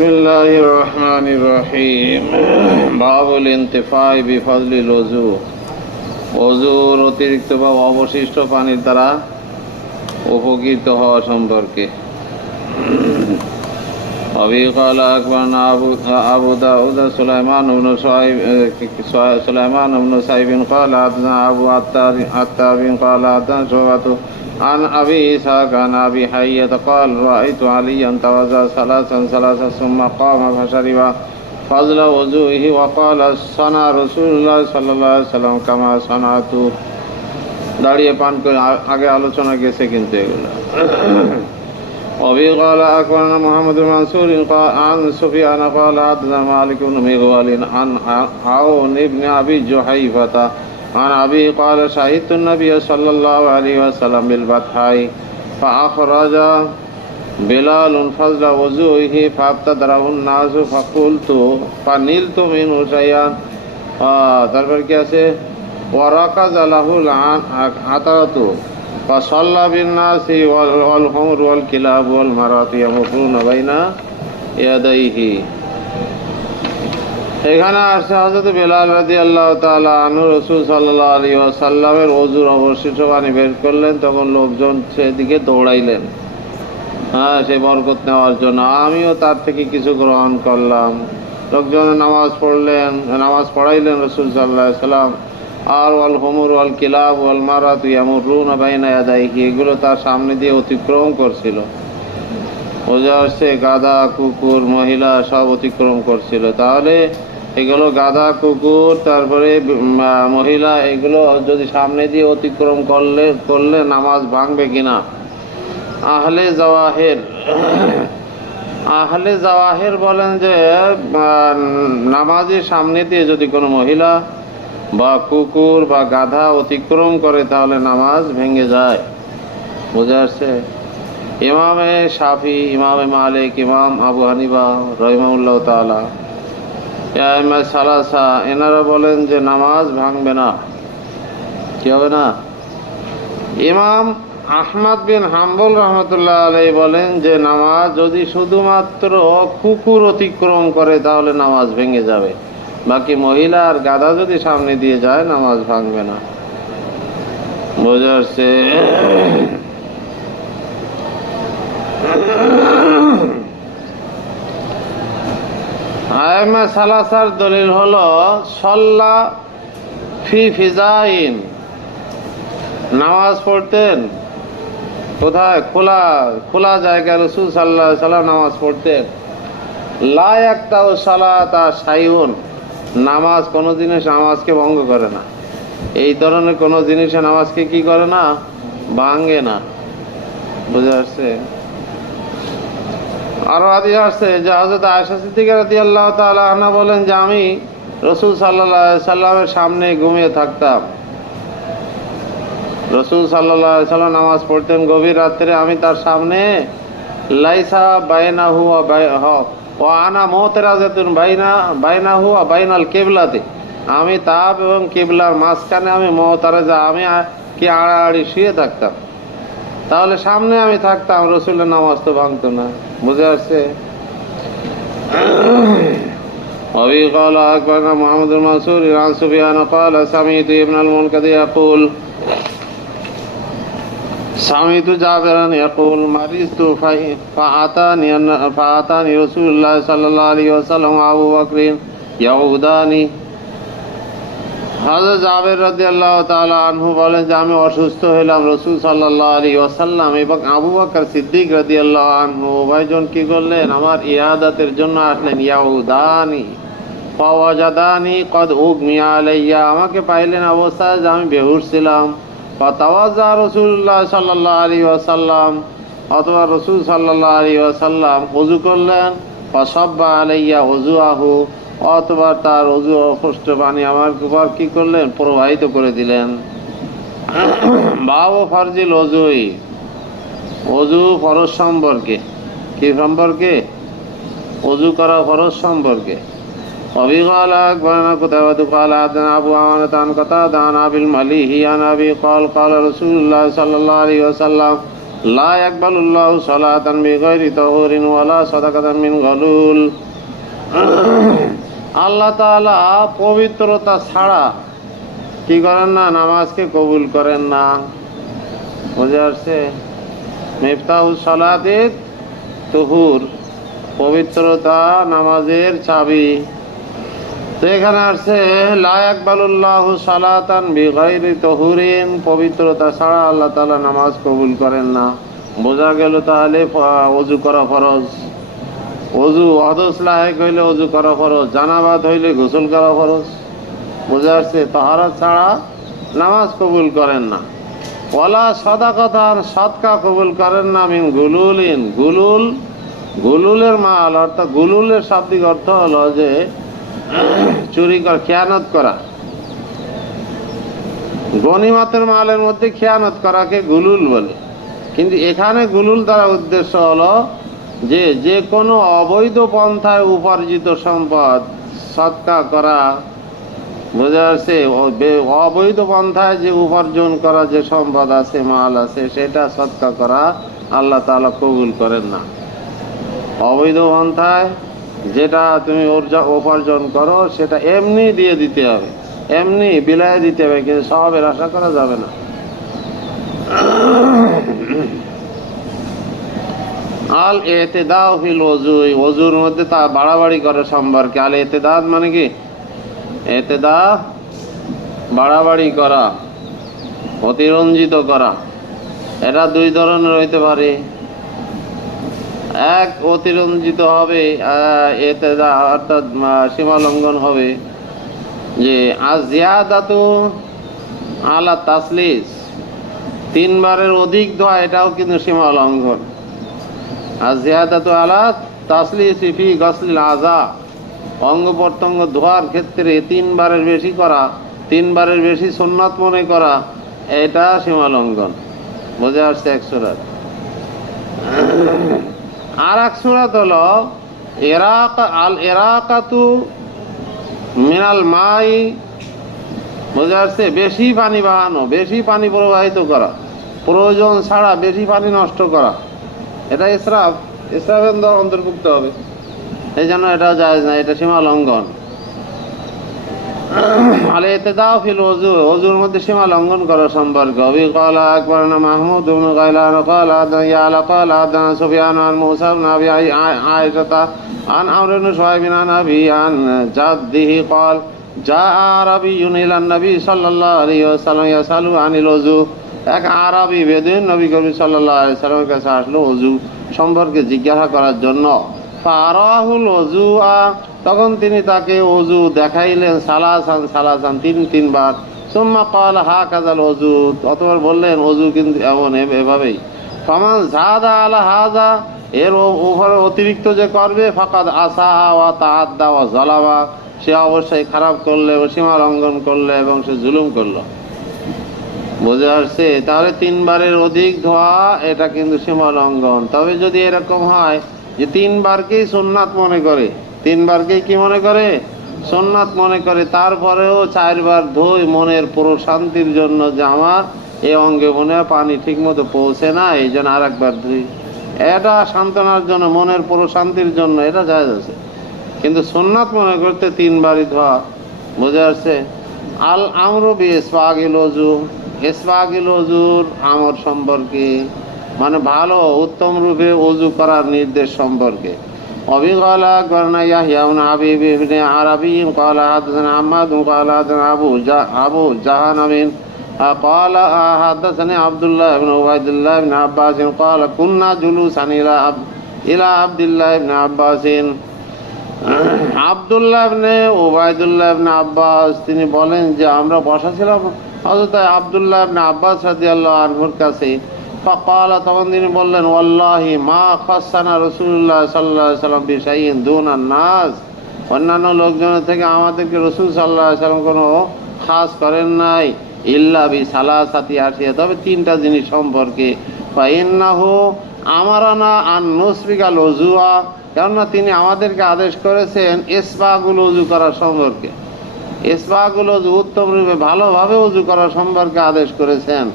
বিসমিল্লাহির রহমানির রহিম। বাবুল ইন্তিফাই বিফজলিল ওযু। ওযুর অতিরিক্ত বা অবশিষ্ট পানির দ্বারা উপকৃত হওয়া সম্পর্কে। أبي قال أخبرنا أبو داود سليمان بن سعيب قال حدثنا أبو عتاب قال حدثنا شعبة عن أبي إسحاق عن أبي حية قال رأيت عليا توضأ ثلاثا ثم قام فشرب فضل وضوئه وقال صنع رسول الله صلى الله عليه وسلم كما صنعت। দাঁড়িয়ে পান করে আগে আলোচনা গেছে কিন্তু এগুলো। أبي قال أخبرنا محمد بن منصور عن سفيان قال حدثنا مالك بن مغول عن عون بن أبي جحيفة عن أبي قال شهدت النبي صلى الله عليه وسلم بالبطحاء فأخرج بلال فضل وضوئه فابتدره الناس فنلت منه شيئا। তারপর কি আছে وركز له العطرة فصلى بالناس والحمر والكلاب والمرات يمرون بين يديه। এখানে আসছে হযরত বেলাল রাদিয়াল্লাহু তাআলা আনহু রাসূল সাল্লাল্লাহু আলাইহি ওয়াসাল্লামের ওযুর অবশিষ্ট পানি বের করলেন, তখন লোকজন সেদিকে দৌড়াইলেন সেই বরকত নেওয়ার জন্য। আমিও তার থেকে কিছু গ্রহণ করলাম। লোকজন নামাজ পড়াইলেন রাসূল সাল্লাল্লাহু আলাইহি ওয়াসাল্লাম। আর ওয়াল হুমুর ওয়াল কিলাব ওয়াল মারাতু ইয়ামুরুনা বাইনা ইয়াদাইহি, এগুলো তার সামনে দিয়ে অতিক্রম করছিল। বোঝা আসছে গাধা কুকুর মহিলা সব অতিক্রম করছিল। তাহলে এগুলো গাধা কুকুর তারপরে মহিলা এগুলো যদি সামনে দিয়ে অতিক্রম করলে নামাজ ভাঙবে কিনা? আহলে জাওয়াহির বলেন যে নামাজের সামনে দিয়ে যদি কোনো মহিলা বা কুকুর বা গাধা অতিক্রম করে তাহলে নামাজ ভেঙে যায়। বুঝে আসছে? ইমামে শাফি, ইমামে মালিক, ইমাম আবু হানিফা রাহিমাহুল্লাহ তাআলা, আইম্মা সালাসা এনারা বলেন যে নামাজ ভাঙবে না। কি হবে না? ইমাম আহমদ বিন হাম্বল রহমতুল্লাহ আলাইহি বলেন যে নামাজ যদি শুধুমাত্র কুকুর অতিক্রম করে তাহলে নামাজ ভেঙে যাবে, বাকি মহিলা আর গাধা যদি সামনে দিয়ে যায় নামাজ ভাঙবে না। বোঝা যাচ্ছে? আইম্মা সালাসার দলিল হলো সাল্লা ফি ফিজাইন, নামাজ পড়তেন কোথায়? খোলা জায়গায় রাসূল সাল্লাল্লাহু আলাইহি ওয়াসাল্লাম নামাজ পড়তেন। লা ইয়াকতাউ সালাতা শাইউন, নামাজ কোনো জিনিস নামাজকে ভঙ্গ করে না। এই ধরনের কোনো জিনিসে নামাজকে কি করে না? ভাঙে না। বুঝে আসছে? আরো হাদিস আসছে যে হযরত আয়েশা সিদ্দিকা রাদিয়াল্লাহু তাআলা আনহা বলেন যে আমি রাসূল সাল্লাল্লাহু আলাইহি ওয়াসাল্লামের সামনে ঘুমিয়ে থাকতাম। রাসূল সাল্লাল্লাহু আলাইহি ওয়াসাল্লাম নামাজ পড়তেন গভীর রাত্রে, আমি তার সামনে লাইসা বাইনাহু ওয়া আনা মুতারাজাতুন বাইনাহু ওয়া বাইনাল কিবলাতি, আমি তাব এবং কিবলার মাঝখানে আমি মুতারাজা, আমি কি আড়াআড়ি শুয়ে থাকতাম। তাহলে সামনে আমি থাকতাম, রাসূলের নামাজ তো ভাঙতো না। বুঝে আসছে? أبي قال أخبرنا محمد بن منصور عن سفيان قال سمعت ابن المنكدر يقول سمعت جابرا يقول مرضت فأتاني رسول الله صلى الله عليه وسلم وأبو بكر يعوداني। হযরত জাবের রাদিয়াল্লাহু তাআলা আনহু বলেন যে আমি অসুস্থ হলাম, রাসূল সাল্লাল্লাহু আলাইহি ওয়াসাল্লাম এবং আবু বকর সিদ্দিক রাদিয়াল্লাহু আনহু উভয়জন কি করলেন? আমার ইয়াদাতের জন্য আসলেন। ইয়াউদানি ফাওয়াজাদানি কদ উগমিয়া আলাইয়া, আমাকে পাইলেন অবস্থায় যে আমি বেহুশ ছিলাম। ফাতাওয়াজা রাসূলুল্লাহ সাল্লাল্লাহু আলাইহি ওয়াসাল্লাম, অথবা রাসূল সাল্লাল্লাহু আলাইহি ওয়াসাল্লাম ওযু করলেন। ফাসাব্বা আলাইয়া ওযুআহু, অথবা তার ওযু অবশিষ্ট পানি আমার উপর কি করলেন? প্রবাহিত করে দিলেন। বাবু ফরজিল ওযুই, ওযু ফরজ সম্পর্কে। কি সম্পর্কে? ওযু করা ফরজ সম্পর্কে। أبي قال أخبرنا قتيبة قال حدثنا أبو عوانة عن قتادة عن أبي المليح عن أبي قال قال رسول الله صلى الله عليه وسلم লা ইয়াকবালুল্লাহু সালাতান বিগাইরি তাহুরিন ওয়ালা সাদাকাতান মিন গালুল। আল্লাহ তাআলা পবিত্রতা ছাড়া কি করেন না? নামাজকে কবুল করেন না। বুঝে আসছে? মিফতাহুস সালাতিত তুহুর, পবিত্রতা নামাজের চাবি। তো এখানে আসছে লা ইয়াকবালুল্লাহু সালাতান বিগাইরি তাহুরিন, পবিত্রতা ছাড়া আল্লাহ তাআলা নামাজ কবুল করেন না। বোঝা গেল তাহলে ওযু করা ফরজ। ওযু হদস লাহেক হইলে ওযু করা ফরজ, জানাবাত হইলে গোসল করা ফরজ। বোঝা আসছে? তাহারাত ছাড়া নামাজ কবুল করেন না। ওয়ালা সাদাকাতান, সাদকা কবুল করেন না, মিন গুলুলিন, গুলুল, গুলুলের মাল, অর্থাৎ গুলুলের শাব্দিক অর্থ হলো যে চুরি করা, খেয়ানত করা। গনিমতের মালের মধ্যে খেয়ানত করাকে গুলুল বলে। কিন্তু এখানে গুলুল দ্বারা উদ্দেশ্য হলো যে যে কোনো অবৈধ পন্থায় উপার্জিত সম্পদ সৎকা করা। বোঝা যাচ্ছে? অবৈধ পন্থায় যে উপার্জন করা যে সম্পদ আছে, মাল আছে, সেটা সৎকা করা আল্লাহ তাআলা কবুল করেন না। অবৈধ পন্থায় যেটা তুমি উপার্জন করো সেটা এমনি দিয়ে দিতে হবে, এমনি বিলায় দিতে হবে, কিন্তু সওয়াবের আশা করা যাবে না। আল ইতিদাউ ফিল ওযু, ওযুর মধ্যে তা বাড়াবাড়ি করা সম্পর্কে। আল ইতিদাদ মানে কি? ইতিদা বাড়াবাড়ি করা, অতিরঞ্জিত করা। এটা দুই ধরনের হইতে পারে। এক, অতিরঞ্জিত হবে, ইতিদা অর্থাৎ সীমা লঙ্ঘন হবে, যে আজিয়াদাতু আলা তাসলিস, তিনবারের অধিক ধোয়া, এটাও কিন্তু সীমা লঙ্ঘন। আজিয়াদাতু আলা তাসলিস ফি গাসলিল আযা, অঙ্গ প্রত্যঙ্গ ধোয়ার ক্ষেত্রে তিনবারের বেশি করা, তিনবারের বেশি সুন্নাত মনে করা, এটা সীমা লঙ্ঘন। বোঝা আসছে? এক সূরা। আর এক সূরাত হলো আল ইরাকাতু মিনাল মাই। বোঝা যাচ্ছে? বেশি পানি বাহানো, বেশি পানি প্রবাহিত করা, প্রয়োজন ছাড়া বেশি পানি নষ্ট করা, এটা ইসরাফ, ইসরাফের অন্তর্ভুক্ত হবে। এই জন্য এটা জায়েজ না, এটা সীমা লঙ্ঘন। আল ইতিদাউ ফিল ওযু, ওযুর মধ্যে সীমা লঙ্ঘন করা সম্পর্কে। অবি ক্বালা আকবারনা মাহমুদ ইবনে গাইলান ক্বালা ইয়ালা ক্বালা আদান সুফিয়ান আন মুসা ইবনে আবি আয়েশা আন আমর ইবনে শুআইব আন আবি আন জাদ্দিহি ক্বাল জাআ আরাবিয়ুন ইলান নবী সাল্লাল্লাহু আলাইহি ওয়াসাল্লাম ইয়াসালু আনিল ওযু। এক আরবি বেদুইন নবী করিম সাল্লাল্লাহু আলাইহি ওয়াসাল্লামের কাছে আসলো ওযু সম্পর্কে জিজ্ঞাসা করার জন্য। ফারাহুল ওযুআ, তখন তিনি তাকে ওযু দেখাইলেন, সালাসান সালাসান, তিনবার। সুম্মা ক্বালা হাকাযাল ওযু, অতঃপর বললেন ওযু কিন্তু এমন, এভাবেই। ফামান যাদা আলা হাযা, এর উপরে অতিরিক্ত যে করবে, ফাকাদ আসা ওয়া তাআদ্দা ওয়া যালামা, সে অবশ্যই খারাপ করলে, সীমা লঙ্ঘন করলে এবং সে জুলুম করলো। বুঝে আসছে? তাহলে তিনবারের অধিক ধোয়া এটা কিন্তু সীমা লঙ্ঘন। তবে যদি এরকম হয় যে তিনবারকেই সুন্নাত মনে করে, তিনবারকেই কি মনে করে? সুন্নাত মনে করে, তারপরেও চারবার ধোয় মনের প্রশান্তির জন্য, যে আমার এই অঙ্গে মনে হয় পানি ঠিক মতো পৌঁছে না, এই জন্য আর একবার ধুই, এটা সান্ত্বনার জন্য, মনের প্রশান্তির জন্য, এটা জায়েজ আছে। কিন্তু সুন্নাত মনে করতে তিনবারই ধোয়া। বুঝে আসছে? আল আমরু বি ইসবাগিল ওযু, ইসবাগিল ওযুর আমর সম্পর্কে, মানে ভালো উত্তম রূপে ওযু করার নির্দেশ সম্পর্কে। অবি ক্বালা আকবারনা ইয়াহইয়া ইবনে হাবিব ইবনে আরাবী ক্বালা হাদাসানা আহমদ ক্বালা হাদাসানা আবু জাহানামিন ক্বালা হাদাসানি আব্দুল্লাহ ইবনে উবাইদুল্লাহ ইবনে আব্বাস ক্বালা কুননা জুলুসান ইলা আব্দুল্লাহ ইবনে আব্বাস। আব্দুল্লাহ ইবনে উবাইদুল্লাহ ইবনে আব্বাস তিনি বলেন যে আমরা বসা ছিলাম হযরত আব্দুল্লাহ ইবনে আব্বাস রাদিয়াল্লাহু আনহুর কাছে। ফাকালা, তখন তিনি বললেন, ওয়াল্লাহি মা খাসানা রাসূলুল্লাহ সাল্লাল্লাহু আলাইহি ওয়াসাল্লাম বিশাইইন দুনান নাস, অন্যান্য লোকজনের থেকে আমাদেরকে রাসূল সাল্লাল্লাহু আলাইহি ওয়াসাল্লাম কোনো খাস করেন নাই, ইল্লা বি সালাসাতি আশিয়া, তবে তিনটা জিনিস সম্পর্কে। ফাইন্নাহু আমারানা আন নুসবিকাল ওযুআ, কেননা তিনি আমাদেরকে আদেশ করেছেন ইসবাগুল ওযু করার সম্পর্কে, ইসবাগুল ওযু উত্তম রূপে ভালোভাবে ওযু করার সম্পর্কে আদেশ করেছেন।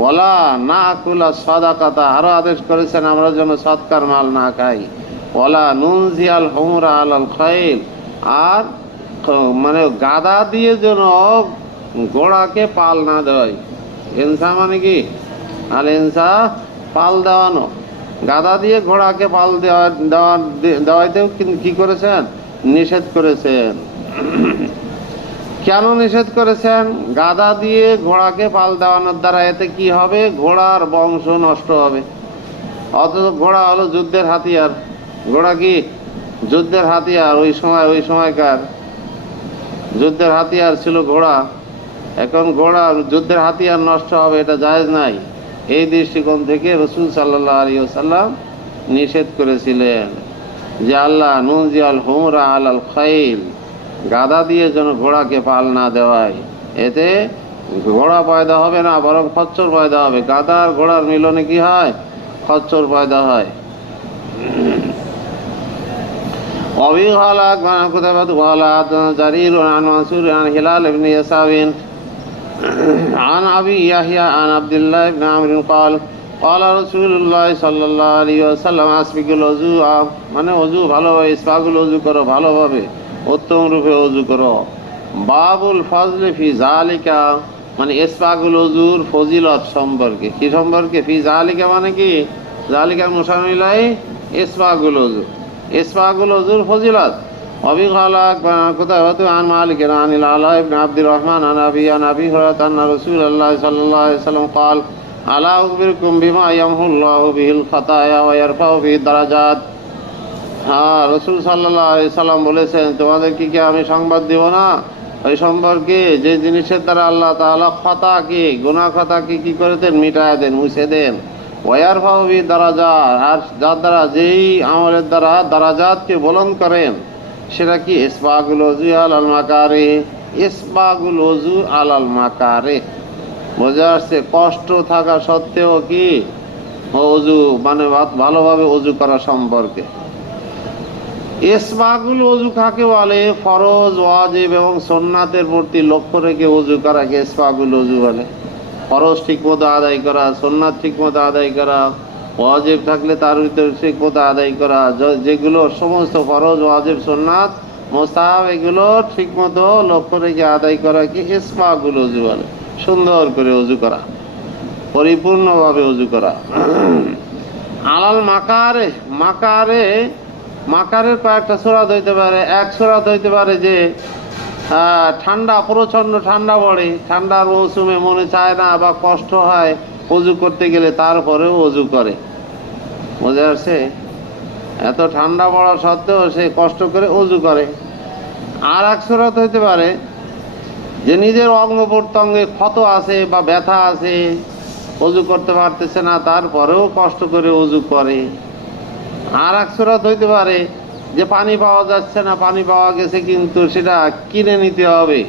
ওয়ালা না কুলা সাদাকাতা, আরো আদেশ করেছেন আমরা যেন সৎকার মাল না খাই। ওয়ালা নুনজিয়াল হুমরা আলাল খাইল, আর মানে গাদা দিয়ে যেন ঘোড়াকে পাল না দেওয়াই। ইনসা মানে কি? আল ইনসা পাল দেওয়ানো। গাদা দিয়ে ঘোড়াকে পাল দেওয়াইতেও কি করেছেন? নিষেধ করেছেন। কেন নিষেধ করেছেন? গাদা দিয়ে ঘোড়াকে পাল দেওয়ানোর দ্বারা এতে কি হবে? ঘোড়ার বংশ নষ্ট হবে। অথচ ঘোড়া হলো যুদ্ধের হাতিয়ার। ঘোড়া কি? যুদ্ধের হাতিয়ার। ওই সময়কার যুদ্ধের হাতিয়ার ছিল ঘোড়া। এখন ঘোড়া যুদ্ধের হাতিয়ার নষ্ট হবে, এটা জায়েজ নাই। এই দৃষ্টিকোণ থেকে রাসূল সাল্লাল্লাহু আলাইহি ওয়াসাল্লাম নিষেধ করেছিলেন যে আল্লাহ নুনজিয়াল হুমরা আলাল খাইল, গাদা দিয়ে যেন ঘোড়াকে পাল না দেওয়ায়। এতে ঘোড়া পয়দা হবে না, বরং খচ্চর পয়দা হবে। গাদা আর ঘোড়ার মিলনে কি হয়? খচ্চর পয়দা হয়। وبيغلق عن كتبة غلط جرير عن منصور عن هلال بن يساوين عن أبي يحيى عن عبد الله بن عمرو قال قال رسول الله صلى الله عليه وسلم أسبق الوضوء, মানে ওযু ভালোভাবে, ইসবাগুল ওযু করো, ভালোভাবে উত্তম রূপে ওযু করো। বাবুল ফজলে ফি জালিকা, মানে ইসবাগুল ওযুর ফজিলত সম্পর্কে। কি সম্পর্কে? ফি জালিকা মানে কি? জালিকার মুসামিলাই ইসবাগুল ওযু, ইসবাগুল ওযুর ফজিলত। অবিঘালাক কুতাবাতু আন মালিক আনিল আলা ইবনে আব্দুর রহমান আন আবি হুরায়রা আন্না রাসূলুল্লাহ সাল্লাল্লাহু আলাইহি ওয়াসাল্লাম قال আলা উখবিরকুম বিমা ইয়ামহুল্লাহু বিহিল খাতায়া ওয়া ইয়ারফাউ বিহি দারাজাত। হ্যাঁ, রাসূল সাল্লাল্লাহু আলাইহি সাল্লাম বলেছেন, তোমাদেরকে কি আমি সংবাদ দেব না ওই সম্পর্কে যে জিনিসের দ্বারা আল্লাহ তাআলা খাতাকে, গুনাহ খাতাকে কি করে দেন? মিটায় দেন, মুছে দেন। ওয়ারফাউ বিহি দারাজাত, আর যার দ্বারা, যেই আমলের দ্বারা দারাজাতকে বুলন্দ করেন, সেটা কি? ইসবাগুল ওযু আলাল মাকারিহ, ইসবাগুল ওযু আলাল মাকারিহ। বোঝা আসছে? কষ্ট থাকা সত্ত্বেও কি ওযু, মানে ভালোভাবে ওযু করা সম্পর্কে। ইসবাগুল ওযু কাকে বলে? ফরজ, ওয়াজিব এবং সুন্নাতের প্রতি লক্ষ্য রেখে ওযু করাকে ইসবাগুল ওযু বলে। ফরজ ঠিক মতো আদায় করা, সুন্নাত ঠিক মতো আদায় করা, ওয়াজিব থাকলে তার ভিতরে ঠিক মতো আদায় করা। যেগুলো সমস্ত ফরজ, ওয়াজিব, সুন্নাত, মুস্তাহাব, এগুলো ঠিক মতো লক্ষ্য রেখে আদায় করা কি ইসবাগুল ওযু বলে। সুন্দর করে ওযু করা, পরিপূর্ণভাবে ওযু করা। আলাল মাকারে, মাকারের কয়েকটা সূরাত হইতে পারে। এক সূরাত হইতে পারে যে ঠান্ডা, প্রচন্ড ঠান্ডা পড়ে, ঠান্ডার মৌসুমে মনে চায় না বা কষ্ট হয় ওযু করতে গেলে, তারপরেও ওযু করে। বোঝা যাচ্ছে? এত ঠান্ডা পড়া সত্ত্বেও সে কষ্ট করে ওযু করে। আর এক সূরাত হইতে পারে যে নিজের অঙ্গ প্রত্যঙ্গে ক্ষত আছে বা ব্যথা আছে, ওযু করতে পারতেছে না, তারপরেও কষ্ট করে ওযু করে। আর এক সূরাত হইতে পারে যে পানি পাওয়া যাচ্ছে না, পানি পাওয়া গেছে কিন্তু সেটা কিনে নিতে হবে,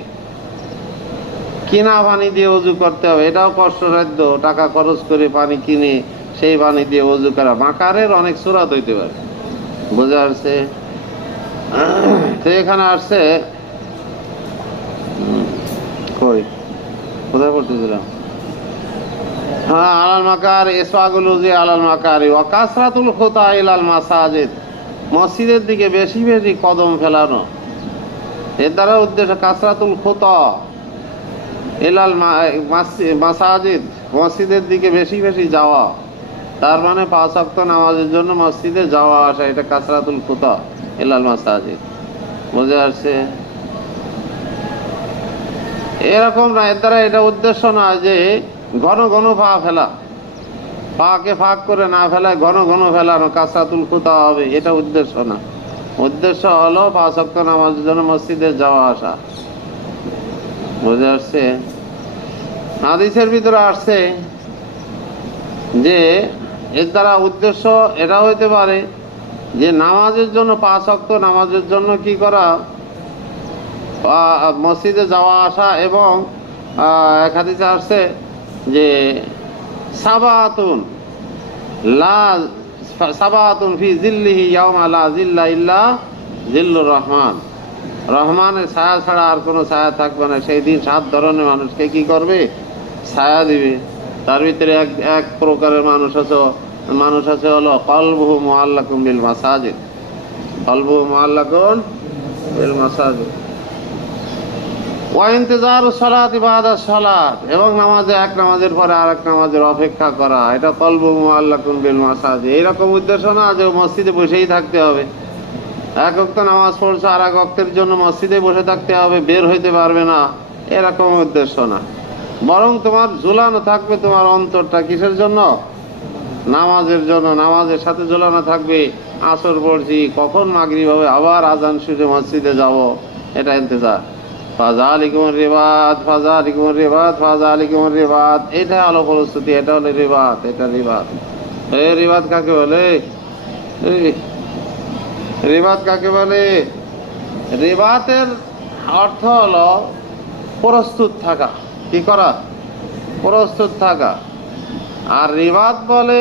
কিনা পানি দিয়ে ওযু করতে হবে, এটাও কষ্টসাধ্য। টাকা খরচ করে পানি কিনে সেই পানি দিয়ে ওযু করা। মাকারের অনেক সূরাত হইতে পারে। বোঝা যাচ্ছে? তো এখানে আসছে, কোথায় পড়তেছিলাম? হ্যাঁ, আলাল মাকার, ইসবাগুল ওযু আলাল মাকারি ওয়া কাসরাতুল খুতা ইলাল মাসাজিদ, মসজিদের দিকে বেশি বেশি কদম ফেলানো। এর দ্বারা উদ্দেশ্য কাসরাতুল খুতা ইলাল মাসাজিদ, মসজিদের দিকে বেশি বেশি যাওয়া। তার মানে 5 ওয়াক্ত নামাজের জন্য মসজিদে যাওয়া আসা, এটা কাসরাতুল খুতা ইলাল মাসাজিদ। বুঝে আসছে? এরকম না, এর দ্বারা এটা উদ্দেশ্য না যে ঘন ঘন পা ফেলা, পাকে ফাঁক করে না ফেলায় ঘন ঘন ফেলানো কাসরাতুল খুতা হবে, এটা উদ্দেশ্য না। উদ্দেশ্য হলো 5 ওয়াক্ত নামাজের জন্য মসজিদে যাওয়া আসা। বুঝে আসছে? হাদিসের ভিতরে আসছে যে এর দ্বারা উদ্দেশ্য এটা হইতে পারে যে নামাজের জন্য, 5 ওয়াক্ত নামাজের জন্য কি করা? মসজিদে যাওয়া আসা। এবং এক হাদিসে আসছে যে সাবাতুন ফি জিল্লিহি ইয়াউমা লা জিল্লা ইল্লা জিল্লুর রহমান, রহমানের ছায়া ছাড়া আর কোনো ছায়া থাকবে না। সেই দিন 7 ধরনের মানুষকে কি করবে? ছায়া দিবে। তার ভিতরে এক এক প্রকারের মানুষ আছে হলো কলবুহু মুআল্লাকুম বিল মাসাজিদ, কলবুহু মুআল্লাকুন বিল মাসাজিদ ওয়া ইন্তিজারুস সালাতি বাদা সালাত, এবং নামাজে এক নামাজের পরে আরেক নামাজের অপেক্ষা করা, এটা কলবুহু মুআল্লাকুন বিল মাসাজিদ। এইরকম উদ্দেশ্য না যে মসজিদে বসেই থাকতে হবে, এক ওয়াক্ত নামাজ পড়ছে আর এক ওয়াক্তের জন্য মসজিদে বসে থাকতে হবে, বের হইতে পারবে না, এরকম উদ্দেশ্য না। বরং তোমার ঝুলানো থাকবে তোমার অন্তরটা কিসের জন্য? নামাজের জন্য। নামাজের সাথে ঝুলানো থাকবে, আসর পড়ছি, কখন মাগরিব হবে, আবার আজান শুনে মসজিদে যাব, এটা ইন্তজার। ফাযালিকুমুর রিবাত, ফাযালিকুমুর রিবাত, ফাযালিকুমুর রিবাত, এটা হলো প্রস্তুতি, এটা হলো রিবাত, এটা রিবাত। এই রিবাত কাকে বলে? রিবাত কাকে বলে? রিবাতের অর্থ হলো প্রস্তুত থাকা। কি করা? প্রস্তুত থাকা। আর রিবাত বলে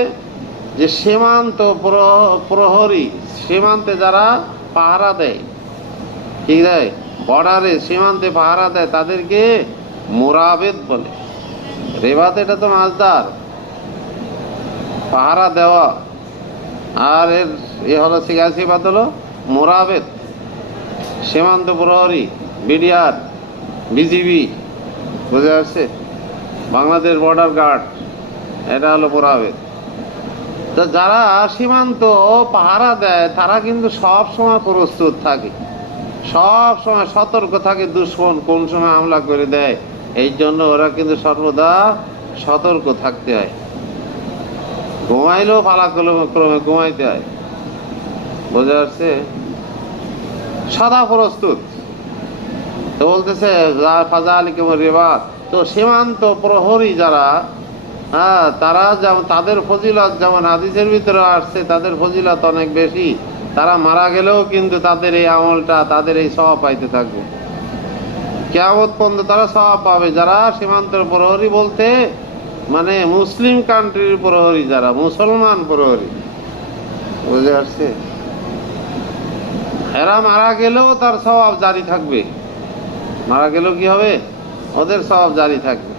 যে সীমান্ত প্রহরী, সীমান্তে যারা পাহারা দেয়, ঠিক দেয়, বর্ডারে সীমান্তে পাহারা দেয়, তাদেরকে মুরাবেদ বলে। রিবাত এটা তো মাছদার, পাহারা দেওয়া। আর এ হলো সিগাসিবাদ হলো মুরাবেদ, সীমান্ত প্রহরী, বিডিআর, বিজিবি, বুঝে আসছে, বাংলাদেশ বর্ডার গার্ড, এটা হলো মুরাবেদ। তো যারা সীমান্ত পাহারা দেয় তারা কিন্তু সব সময় প্রস্তুত থাকে, সব সময় সতর্ক থাকে, দুশ্মন কোন সময় হামলা করে দেয়, এই জন্য ওরা কিন্তু সর্বদা সতর্ক থাকতে হয়। ঘুমাইলেও পালাক্রমে ঘুমাইতে হয়, বুঝে আসছে, সদা প্রস্তুত। তো বলতেছে ফাযালিকুমুর রিবাত। তো সীমান্ত প্রহরী যারা, তারা যেমন তাদের ফজিলত যেমন হাদিসের ভিতরে আসছে, তাদের ফজিলত অনেক বেশি। তারা মারা গেলেও কিন্তু তাদের এই আমলটা, তাদের এই সওয়াব পাইতে থাকবে, কিয়ামত পর্যন্ত তারা সওয়াব পাবে। যারা সীমান্তের প্রহরী বলতে মানে মুসলিম কান্ট্রির প্রহরী, যারা মুসলমান প্রহরী, বুঝে আসছে, এরা মারা গেলেও তার সওয়াব জারি থাকবে। মারা গেলেও কি হবে? ওদের সওয়াব জারি থাকবে।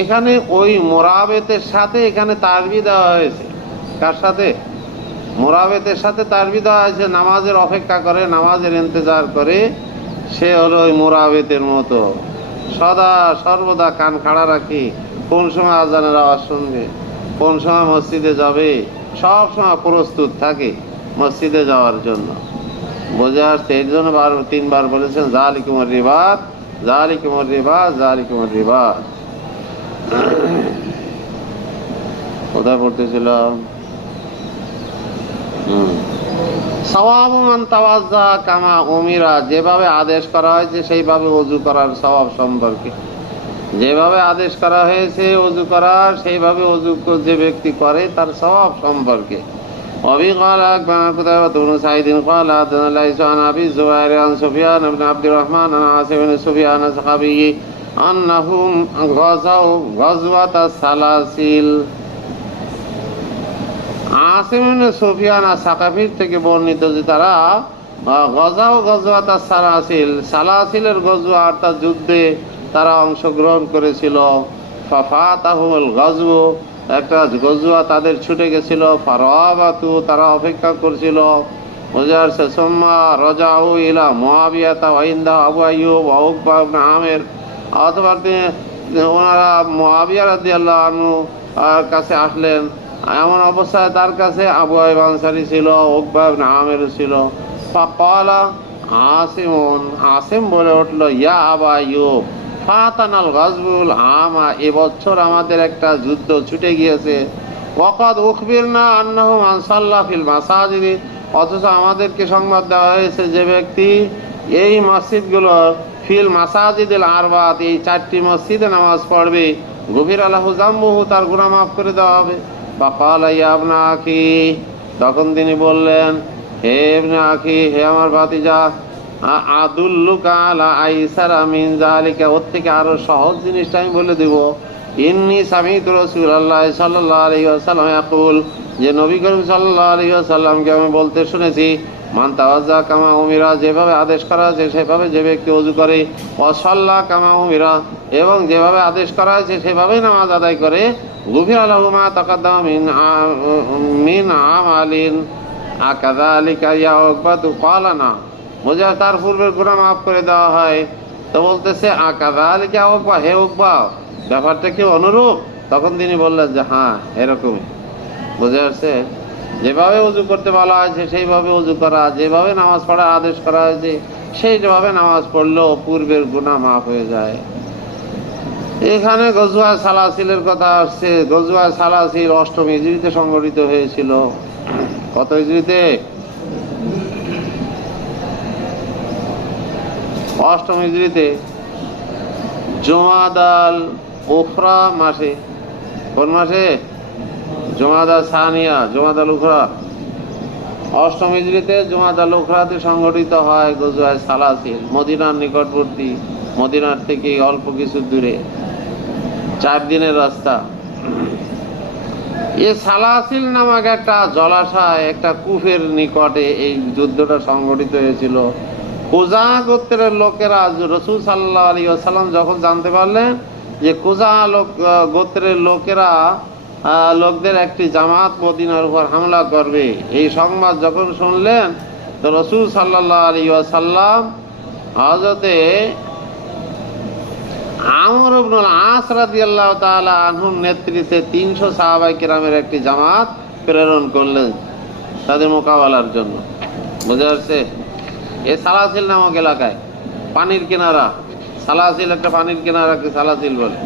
এখানে ওই মোরাবেতের সাথে এখানে তারবি দেওয়া হয়েছে। কার সাথে? মোরাবেতের সাথে তারবি দেওয়া হয়েছে। নামাজের অপেক্ষা করে, নামাজের ইন্তজার করে, সে হলো ওই মোরাবেতের মতো সদা সর্বদা কান খাড়া রাখি, কোন সময় আজানের আওয়াজ শুনবে, কোন সময় মসজিদে যাবে, সব সময় প্রস্তুত থাকে মসজিদে যাওয়ার জন্য, বোঝা আসছে। এর জন্য তিনবার বলেছেন যালিকুমুর রিবাত, যালিকুমুর রিবাত, যালিকুমুর রিবাত। কোথায় পড়তেছিলাম? সাওয়াবু মান তাওয়াজ্জা কামা উমিরা, যেভাবে আদেশ করা হয়েছে সেইভাবে ওযু করার সওয়াব সম্পর্কে। যেভাবে আদেশ করা হয়েছে ওযু করার, সেইভাবে ওযু যে ব্যক্তি করে তার সওয়াব সম্পর্কে। وفي قال أخبرنا قتيبة بن سعيد قال حدثنا ليس عن أبي الزبير عن سفيان بن عبد الرحمن عن عاصم بن سفيان الصحابي أنهم غزوا غزوة السلاسل। আসিম ইবনে সুফিয়ান আস-সাকাফির থেকে বর্ণিত যে তারা গজওয়াত সালাসিল, সালাসিলের গজওয়া অর্থাৎ যুদ্ধে তারা অংশগ্রহণ করেছিল। ফাফাতাহুল গজওয়া, একটা গজওয়া তাদের ছুটে গেছিল। ফারাবাতু, তারা অপেক্ষা করছিল। বুঝার সে সুম্মা রাজাউ ইলা মুআবিয়া ওয়া ইনদা আবু আইয়ুব ওয়া উকবা ইবনে আমির, অথবা ওনারা মুআবিয়া রাদিয়াল্লাহু আনহু কাছে আসলেন। এমন অবস্থায় তার কাছে আবু আইয়ুব আনসারী ছিল, উকবা ইবনে আমির ছিল। ফাকালা আসিমুন, আসিম বলে উঠল, ইয়া আবা আইয়ুব ফাতানাল গাজবুল আমা, এবছর আমাদের একটা যুদ্ধ ছুটে গিয়েছে। ওয়াকাদ উখবিরনা আন্নাহু মান সাল্লা ফিল মাসাজিদ, অথচ আমাদেরকে সংবাদ দেওয়া হয়েছে যে ব্যক্তি এই মসজিদগুলো ফিল মাসাজিদিল আরবাত, এই চারটি মসজিদে নামাজ পড়বে, গফির লাহু যামবুহু, তার গুনাহ মাফ করে দেওয়া হবে। ফাকালা ইয়া ইবনা আখি, তখন তিনি বললেন, হে ইবনে আখি, হে আমার ভাতিজা, আদুল্লুকা আলা আইসারা মিন যালিকা, ওর থেকে আরো সহজ জিনিসটা আমি বলে দেব। ইন্নী সামিতু রাসূলুল্লাহ সাল্লাল্লাহু আলাইহি ওয়াসাল্লাম ইয়াকুল, যে নবী করিম সাল্লাল্লাহু আলাইহি ওয়াসাল্লামকে আমি বলতে শুনেছি, মান তাওয়াজ্জা কামা উমিরা, যেভাবে আদেশ করা হয়েছে সেভাবে যে ব্যক্তি ওযু করে, ওয়াসাল্লা কামা উমিরা, এবং যেভাবে আদেশ করা হয়েছে সেভাবেই নামাজ আদায় করে, গুফিরা লাহু মা তাকাদ্দামা মিন আমালিন আকাযালিকা ইয়া উকবাতু ক্বালা না, বোঝা তার পূর্বের গুনাহ মাফ করে দেওয়া হয়। তো বলতেছে আকাযালিকা উকবা, হে উকবা ব্যাপারটা কি অনুরূপ? তখন তিনি বললেন যে হ্যাঁ এরকমই। বুঝে আসছে? যেভাবে উযু করতে বলা হয়েছে সেইভাবে উযু করা, যেভাবে নামাজ পড়ার আদেশ করা হয়েছে সেইভাবে নামাজ পড়লেও পূর্বের গুনাহ মাফ হয়ে যায়। এখানে গজওয়া সালাসিলের কথা আসছে। গজওয়া সালাসিল ৮ম হিজরিতে সংঘটিত হয়েছিল। কত হিজরিতে? ৮ম হিজরিতে জুমাদাল উখরা মাসে। কোন মাসে? জুমাদা সানিয়া, জুমাদাল উখরা। ৮ম হিজরিতে জুমাদাল উখরাতে সংঘটিত হয় গজওয়া সালাসিল। মদিনার নিকটবর্তী, মদিনার থেকে অল্প কিছু দূরে, 4 দিনের রাস্তা। এই সালাসিল নামক একটা জলাশয়, একটা কূপের নিকটে এই যুদ্ধটা সংঘটিত হয়েছিল। কুজা গোত্রের লোকেরা, রাসূল সাল্লাল্লাহু আলাইহি ওয়াসাল্লাম যখন জানতে পারলেন যে কুজা গোত্রের লোকদের একটি জামাত মদিনার উপর হামলা করবে, এই সংবাদ যখন শুনলেন, তো রাসূল সাল্লাল্লাহু আলাইহি ওয়াসাল্লাম হযরতে আমর ইবনুল আস রাদিয়াল্লাহু তাআলা আনহুর নেতৃত্বে ৩০০ সাহাবায়ে কেরামের একটি জামাত প্রেরণ করলেন তাদের মোকাবেলার জন্য। বুঝা যাচ্ছে? এই সালাসিল নামক এলাকায় পানির কিনারা, সালাসিল একটা পানির কিনারাকে সালাসিল বলে।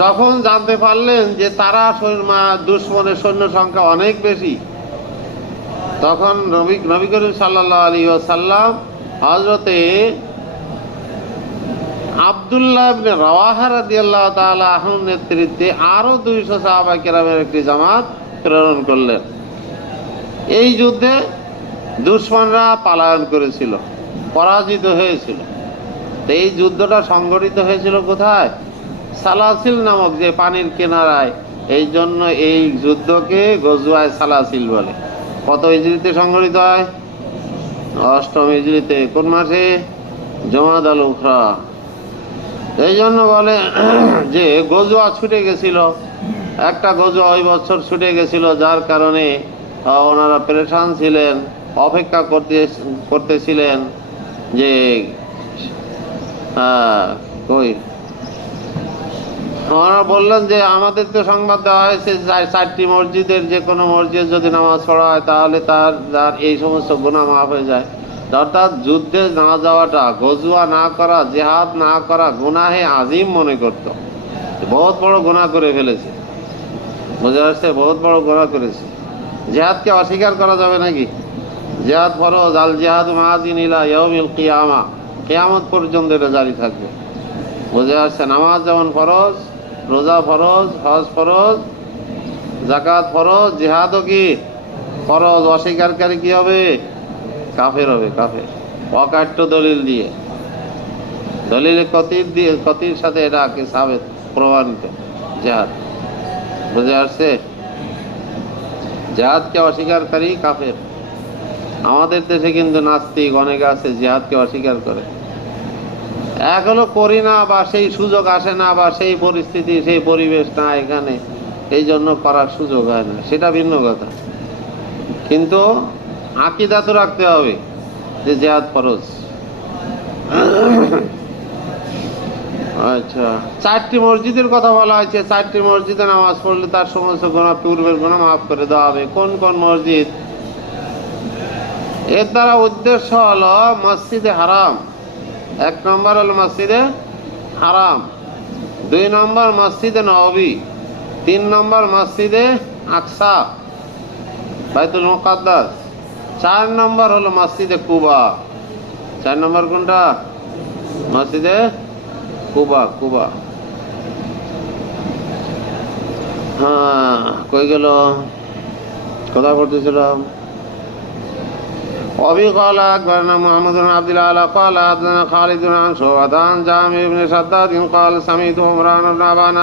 যখন জানতে পারলেন যে তারা দুশমনের সৈন্য সংখ্যা অনেক বেশি, তখন নবী করিম সাল্লাল্লাহু আলাইহি ওয়াসাল্লাম হযরতে আব্দুল্লাহ ইবনে রাওয়াহা রাদিয়াল্লাহু তাআলা আনহুর নেতৃত্বে আরো 200 সাহাবায়ে কেরামের একটি জামাত প্রেরণ করলেন। এই যুদ্ধে দুশমনরা পলায়ন করেছিল, পরাজিত হয়েছিল। তো এই যুদ্ধটা সংঘটিত হয়েছিল কোথায়? সালাসিল নামক যে পানির কিনারায়। এই জন্য এই যুদ্ধকে গজওয়ায়ে সালাসিল বলে। কত হিজরিতে সংঘটিত হয়? ৮ম হিজরিতে। কোন মাসে? জুমাদাল উখরা। এই জন্য বলে যে গজওয়া ছুটে গেছিল, একটা গজওয়া ওই বছর ছুটে গেছিল, যার কারণে ওনারা পেরেশান ছিলেন, অপেক্ষা করতেছিলেন যে কই। ওনারা বললেন যে আমাদের তো সংবাদ দেওয়া হয়েছে 4টি মসজিদের যে কোনো মসজিদ যদি নামাজ পড়া হয় তাহলে তার এই সমস্ত গুনাহ মাফ হয়ে যায়। অর্থাৎ যুদ্ধে না যাওয়াটা, গজওয়া না করা, জিহাদ না করা গুনাহে আজিম মনে করত। বহুত বড় গুনাহ করে ফেলেছে। বুঝা যাচ্ছে? বহুত বড় গুনাহ করেছে। জিহাদকে অস্বীকার করা যাবে নাকি? জিহাদ ফরজ, আল জিহাদু মাযিন ইলা ইয়াউমিল কিয়ামা, কিয়ামত পর্যন্ত এটা জারি থাকবে। বুঝা যাচ্ছে? নামাজ যেমন ফরজ, রোজা ফরজ, হজ ফরজ, যাকাত ফরজ, জিহাদও কি ফরজ। অস্বীকারী কি হবে? কাফের হবে, কাফের। অকাট্য দলিল দিয়ে, দলিলে কতির সাথে এটা সাবেত প্রমাণিত জিহাদ। বুঝে আসছে? জিহাদকে অস্বীকারী কাফের। আমাদের দেশে কিন্তু নাস্তিক অনেকে আছে, জিহাদকে অস্বীকার করে। এক হলো করি না, বা সেই সুযোগ আসে না, বা সেই পরিস্থিতি, সেই পরিবেশ না এখানে, এই জন্য করার সুযোগ হয় না, সেটা ভিন্ন কথা। কিন্তু আকীদা তো রাখতে হবে যে জিহাদ ফরজ। আচ্ছা, 4টি মসজিদের কথা বলা হয়েছে। 4টি মসজিদে নামাজ পড়লে তার সমস্ত গুনাহ, পূর্বের গুনাহ মাফ করে দেওয়া হবে। কোন কোন মসজিদ? এর দ্বারা উদ্দেশ্য হলো মসজিদে হারাম। 1 নম্বর হলো মসজিদে হারাম, 2 নম্বর মসজিদে নববী, 3 নম্বর মসজিদে আকসা বাইতুল মুকাদ্দাস, 4 নম্বর হলো মসজিদে কুবা। 4 নম্বর কোনটা? মসজিদে কুবা। কুবা, হ্যাঁ, কই গেল? কথা বলতেছিলাম। وأبي قال أخبرنا محمد بن عبد الله قال حدثنا خالد عن شعبة عن جابر بن شداد قال سمعت عمران بن أبان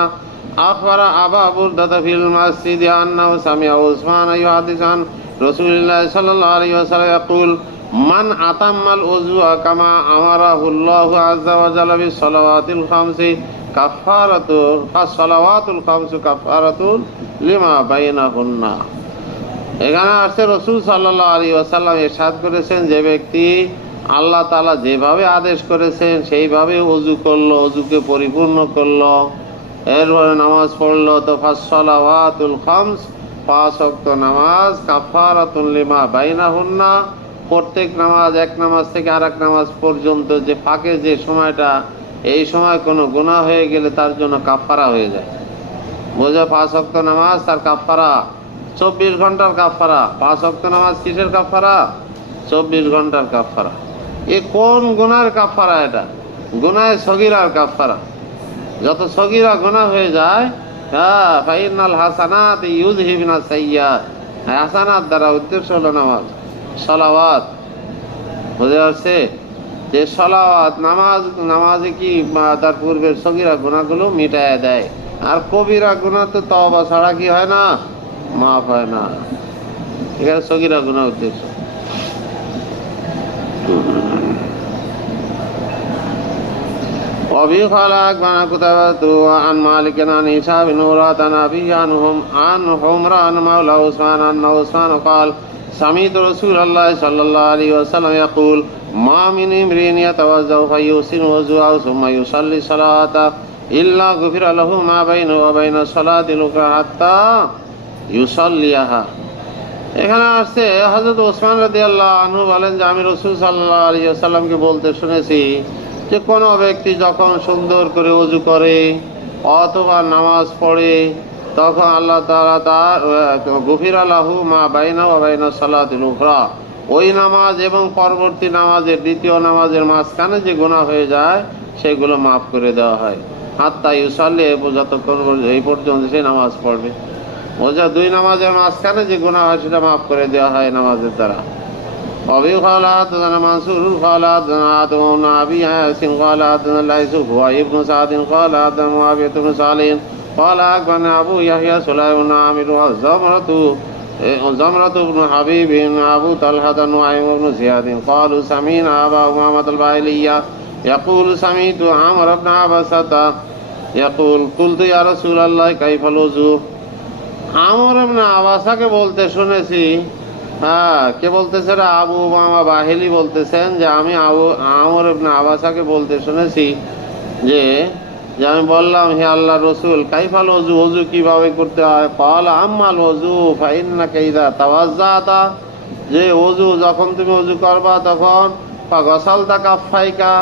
أخبر أبا بردة في المسجد أنه سمع عثمان يحدث عن رسول الله صلى الله عليه وسلم يقول من أتم الوضوء كما أمره الله عز وجل بالصلوات الخمس كفارة فالصلوات الخمس كفارة لما بينهن। এখানে আসছে রসুল সাল্লাল্লাহু আলাইহি ওয়াসাল্লাম ইরশাদ করেছেন, যে ব্যক্তি আল্লাহ তাআলা যেভাবে আদেশ করেছেন সেইভাবে ওযু করলো, ওযুকে পরিপূর্ণ করলো, এরপরে নামাজ পড়লো, তো ফাসসালাওয়াতুল খামস, 5 ওয়াক্ত নামাজ, কাফারাতুন লিমা বাইনাহুন্না, প্রত্যেক নামাজ এক নামাজ থেকে আরেক নামাজ পর্যন্ত যে ফাঁকে যে সময়টা, এই সময় কোনো গুনাহ হয়ে গেলে তার জন্য কাফারা হয়ে যায়। বোঝা? 5 ওয়াক্ত নামাজ তার কাফারা, 24 ঘন্টার কাফারা। 5 ওয়াক্ত নামাজ কিসের কাফারা? 24 ঘন্টার কাফারা। এ কোন গুনার কাফারা? এটা গুনাহে সগীরার কাফারা। যত সগীরা গুনাহ হয়ে যায়, হ্যাঁ, ফাইনাল হাসানাত ইউযহিবনা সাইয়্যাত, হাসানাত দ্বারা উদ্দেশ্য হলো নামাজ, সালাওয়াত। বুঝে আসছে? যে সালাওয়াত নামাজে কি তার পূর্বের সগীরা গুনাহগুলো মিটায় দেয়, আর কবিরা গুনাহ তো তওবা ছাড়া কি হয় না, মাফ হয় না। এখানে সগীরা গুনাহ উদ্দেশ্য। وفي قال أخبرنا قتيبة عن مالك عن هشام بن عروة عن أبيه عن حمران مولى عثمان أن عثمان قال سمعت رسول الله صلى الله عليه وسلم يقول ما من امرئ يتوضأ فيحسن وضوءه ثم يصلي الصلاة إلا غفر له ما بينه وبين الصلاة الأخرى حتى يصليها। এখানে আসছে হযরত ওসমান রাদিয়াল্লাহু আনহু বলেন যে আমি রাসূল সাল্লাল্লাহু আলাইহি ওয়াসাল্লামকে বলতে শুনেছি যে কোনো ব্যক্তি যখন সুন্দর করে ওযু করে অথবা নামাজ পড়ে, তখন আল্লাহ তাআলা তার গফিরা লাহু মা বাইনাহু ওয়া বাইনা সালাতিল উখরা, ওই নামাজ এবং পরবর্তী নামাজের, দ্বিতীয় নামাজের মাঝখানে যে গুনাহ হয়ে যায় সেগুলো মাফ করে দেওয়া হয়। হাত্তা ইউসাল্লি, যতক্ষণ এই পর্যন্ত সে নামাজ পড়বে। বোঝা? 2 নামাজের মাঝখানে যে গুনাহ হয় সেটা মাফ করে দেওয়া হয় নামাজের দ্বারা। وفي قال حدثنا منصور قال حدثنا عاصم بن ابي ياسين قال حدثنا الليث هو ابن سعد قال حدثنا معاويه بن صالح قال اخبرنا ابو يحيى سليمان بن عامر وزمرة بن حبيب ابو طلحه نعيم بن زياد قالوا سمعنا ابا امامه الباهليه يقول سمعت عمرو بن عبسة يقول قلت يا رسول الله كيف الوضوء। আমর ইবনে আবাসাকে বলতে শুনেছি। হ্যাঁ, কে বলতেছে? আবু উমামা বাহিলি বলতেছেন যে আমি আমর ইবনে আবাসাকে বলতে শুনেছি যে আমি বললাম, হে আল্লাহর রাসূল, কাইফাল ওযু, ওযু কিভাবে করতে হয়? ক্বালা আম্মাল ওযু ফাইন্নাকা ইযা তাওয়াজ্জাতা, যে ওযু যখন তুমি ওযু করবা তখন ফাগাসালতা কাফাইকা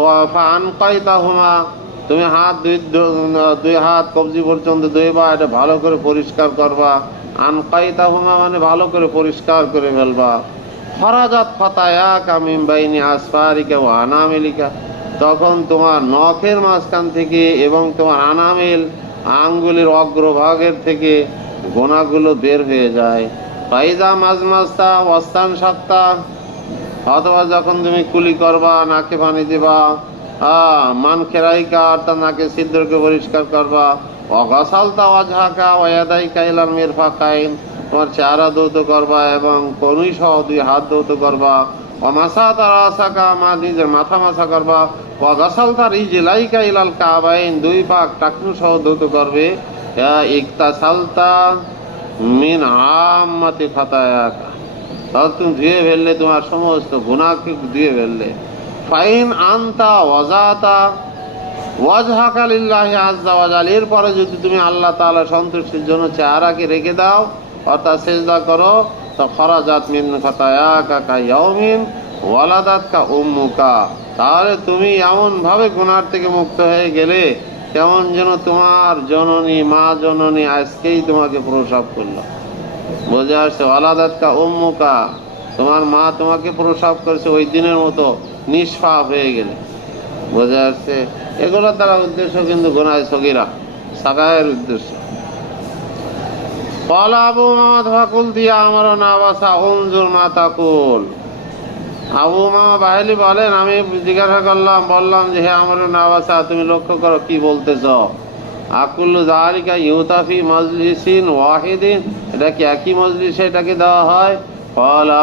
ওয়া ফাআনকাইতাহুমা, তুমি দুই হাত কবজি পর্যন্ত ধুইবা, এটা ভালো করে পরিষ্কার করবা। আনকাইতাহুমা মানে ভালো করে পরিষ্কার করে ফেলবা। খরাজাত ফাতায়াকা মিন বাইনি আসফারিকা ওয়া আনামিলিকা, তখন তোমার নখের মাঝখান থেকে এবং তোমার আনামিল আঙ্গুলের অগ্রভাগের থেকে গোনাগুলো বের হয়ে যায়। ফাইজা মাজমাস্তা ওয়াস্তান সাত্তা, অথবা যখন তুমি কুলি করবা, নাকে পানি দিবা, মান খেরাইকা অর্থাৎ নাকে ছিদ্রকে পরিষ্কার করবা। অগাসালতা ওয়াজহাকা ওয়া ইয়াদাইকা ইলাল মিরফাকাইন, তোমার চেহারা ধৌত করবা এবং কনুই সহ 2 হাত ধৌত করবা। ওয়ামাসাতা রাসাকা, নিজের মাথা মাসা করবা। ওয়াগাসালতা রিজলাইকা ইলাল কাবাইন, 2 পাক টাকনু সহ ধৌত করবে। ইকতাসালতা মিন আম্মাতি ফাতায়াকা, তাহলে তুমি ধুয়ে ফেললে তোমার সমস্ত গুনাহকে ধুয়ে ফেললে। ফাইন আনতা ওয়াজাতা ওয়াজহাকা লিল্লাহি আযজা ওয়া জাল, এরপরে যদি তুমি আল্লাহ তাআলা সন্তুষ্টির জন্য চেহারাকে রেখে দাও অর্থাৎ সিজদা করো, তো খরাজাত মিন ফাতায়াকা কায়াউমিন ওয়ালাদাতকা উম্মুকা, তাহলে তুমি এমন ভাবে গুনাহ থেকে মুক্ত হয়ে গেলে কেমন যেন তোমার জননী, মা জননী আজকেই তোমাকে প্রসব করলো। বোঝা আসছে? ওয়ালাদাতকা উম্মুকা, তোমার মা তোমাকে প্রসব করেছে ওই দিনের মতো নিষ্পাপ হয়ে গেলে। বোঝা যাচ্ছে? এগুলো তারা উদ্দেশ্য কিন্তু গুনাহ সগীরা, সাগায়ের উদ্দেশ্য। ক্বালা আবু মুহাম্মদ ফাকুলতু ইয়া আমর ইবনে আবাসা উনজুর মা তাকুল। আবু উমামা বাহিলি বলেন, আমি জিজ্ঞাসা করলাম, বললাম যে হে আমর ইবনে আবাসা, তুমি লক্ষ্য করো কি বলতেছ। আকুল্লু যালিকা ইউতা ফি মাজলিসিন ওয়াহিদিন, এটা কি একই মজলিসে এটাকে দেওয়া হয়? ক্বালা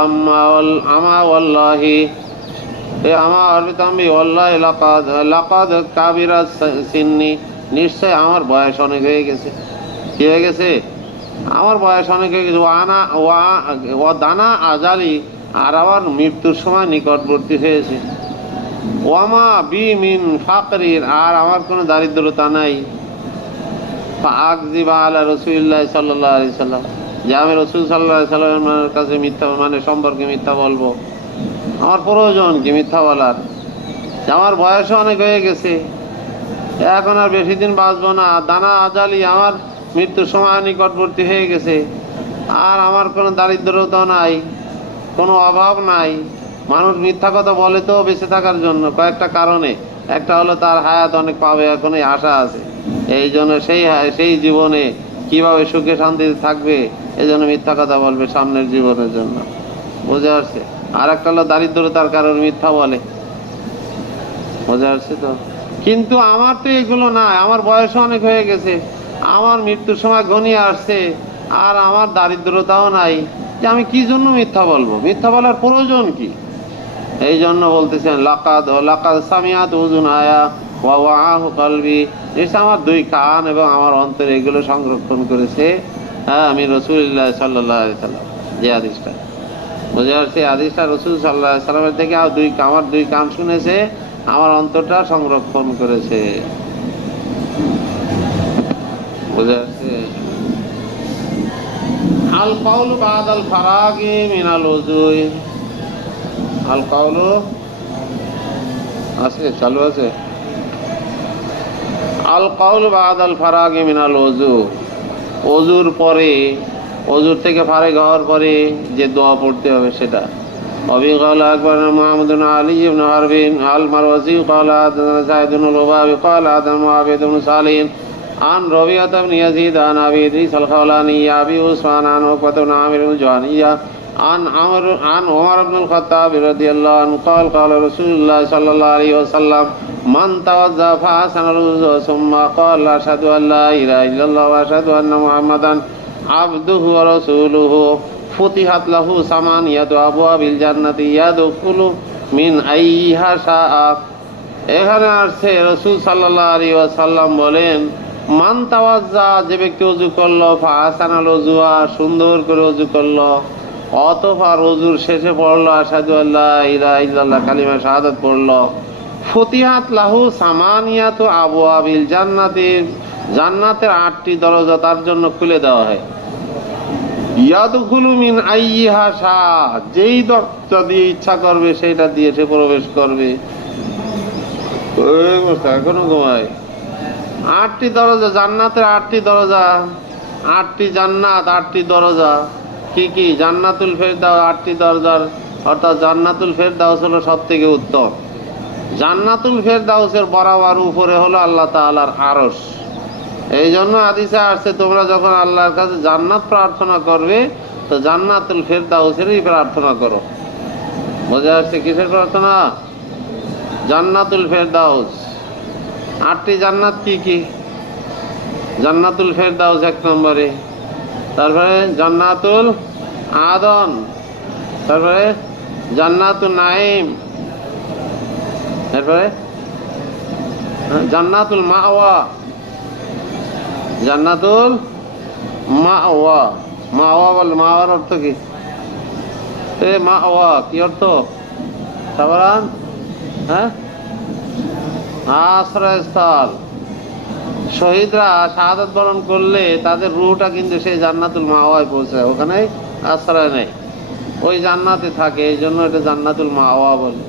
আমা ওয়াল্লাহি, আমার অর্বিতাম্বি ওয়াল্লাহি লাকাদ কাবিরা সিন্নি, নিশ্চয় আমার বয়স অনেক হয়ে গেছে। কি হয়ে গেছে? আমার বয়স অনেক হয়ে গেছে। ও দানা আজালি, আর আমার মৃত্যুর সময় নিকটবর্তী হয়েছে। ওয়ামা বি মিন ফাকরির, আর আমার কোনো দারিদ্রতা নাই। ফাকযিবা আলা রাসূলিল্লাহি সাল্লাল্লাহু আলাইহি সাল্লাম, যে আমি রাসূল সাল্লাল্লাহু আলাইহি সাল্লামের কাছে মিথ্যা সম্পর্কে মিথ্যা বলবো। আমার প্রয়োজন কি মিথ্যা বলার? আমার বয়স অনেক হয়ে গেছে, এখন আর বেশি দিন বাঁচবো না। দানা আজালি, আমার মৃত্যুর সময় নিকটবর্তী হয়ে গেছে। আর আমার কোনো দারিদ্রতা নাই, কোনো অভাব নাই। মানুষ মিথ্যা কথা বলে তো বেঁচে থাকার জন্য কয়েকটা কারণে। একটা হলো তার হায়াত অনেক পাবে, এখন এই আশা আছে, এই জন্য সেই জীবনে কিভাবে সুখে শান্তিতে থাকবে, এই জন্য মিথ্যা কথা বলবে সামনের জীবনের জন্য। বুঝে আসছে? আর একটা হলো দারিদ্রতার কারণে মিথ্যা বলে। বুঝে আসছে তো? কিন্তু আমার তো এগুলো নাই, আমার বয়স অনেক হয়ে গেছে, আমার মৃত্যুর সময় ঘনিয়ে আসছে, আর আমার দারিদ্রতাও নাই, যে আমি কি জন্য মিথ্যা বলবো? মিথ্যা বলার প্রয়োজন কি? এই জন্য বলতেছেন লাকাদ সামিআতু উযুনায়া ওয়া ওয়াআহু কলবি, নিশ্চয় আমার দুই কান এবং আমার অন্তর এগুলো সংরক্ষণ করেছে। হ্যাঁ, আমি রাসূলুল্লাহ সাল্লাল্লাহু আলাইহি সাল্লাম, যে হাদিসটা বুঝে আসছে, হাদিসটা রাসূল সাল্লাল্লাহু আলাইহি সাল্লামের থেকে আমার দুই কান শুনেছে, আমার অন্তরটা সংরক্ষণ করেছে। বুঝে আসছে? আল কাউলু বাদাল ফারাগি মিনাল উযুই, আল কাউলু আছে, চালু আছে। আল কাউলু বাদাল ফারাগি মিনাল উযু, ওযুর পরে, ওযুর থেকে ফারেগ হওয়ার পরে যে দোয়া পড়তে হবে সেটা। অবি ক্বালা আকবারনা মুহাম্মদ ইবনে আলী ইবনে হারবিন আল মারওয়াজি ক্বালা হাদাসানা যায়েদ ইবনে লুবাবি ক্বালা হাদাসানা মুআবিদ ইবনে সালিম আন রবিয়াত ইবনে ইয়াজিদ আন আবি ইদ্রিস আল খাওলানি আবি উসমান আন উকবাত ইবনে আমির আল-জুহানিয়া عن عمر بن الخطاب رضي الله عنه قال قال رسول الله صلى الله عليه وسلم من توضأ فأحسن الوضوء ثم قال أشهد أن لا إله إلا الله وأشهد أن محمدا عبده ورسوله فتحت له ثمانية أبواب الجنة يدخل من أيها شاء। এখানে আসছে রাসূল সাল্লাল্লাহু আলাইহি ওয়াসাল্লাম বলেন, মান তাওয়াজ্জা, যে ব্যক্তি ওযু করলো, ফাহসানাল ওযুয়া, সুন্দর করে ওযু করলো, অতঃপর ওযুর শেষে পড়লো আশহাদু আল্লা ইলাহা ইল্লাল্লাহ, কালিমা শাহাদাত পড়লো, ফুতিহাত লাহু সামানিয়াতু আবওয়াবিল জান্নাতি, জান্নাতের 8টি দরজা তার জন্য খুলে দেওয়া হয়। ইয়াদখুলু মিন আইয়িহা শা, যেই দরজা দিয়ে ইচ্ছা করবে সেটা দিয়ে সে প্রবেশ করবে। এখনো ঘুমায়। 8টি দরজা, জান্নাতের 8টি দরজা, 8টি জান্নাত, 8টি দরজা। কি কি? জান্নাতুল ফেরদাউস 8টি দরজার, অর্থাৎ জান্নাতুল ফেরদাউস হলো সবথেকে উত্তম। জান্নাতুল ফেরদাউসের বরাবর উপরে হলো আল্লাহ তাআলার আরশ। এই জন্য হাদিসে আসছে, তোমরা যখন আল্লাহর কাছে জান্নাত প্রার্থনা করবে তো জান্নাতুল ফেরদাউসেরই প্রার্থনা করো। বোঝা আসছে কিসের প্রার্থনা? জান্নাতুল ফেরদাউস। 8টি জান্নাত কি কি? জান্নাতুল ফেরদাউস 1 নম্বরে, তারপরে জান্নাতুল আদন, তারপরে জান্নাতুল নাঈম, তারপরে জান্নাতুল মাওয়া, জান্নাতুল মাওয়া। মাওয়া বল, মাওয়ার অর্থ কি? মাওয়া কি অর্থ? সাবরান, হ্যাঁ, আশ্রয়স্থল। শহীদরা শাহাদাত বরণ করলে তাদের রূহটা কিন্তু সেই জান্নাতুল মাওয়ায় পৌঁছায়, ওখানে আশ্রয় নেই, ওই জান্নাতে থাকে, এই জন্য এটা জান্নাতুল মাওয়া বলে।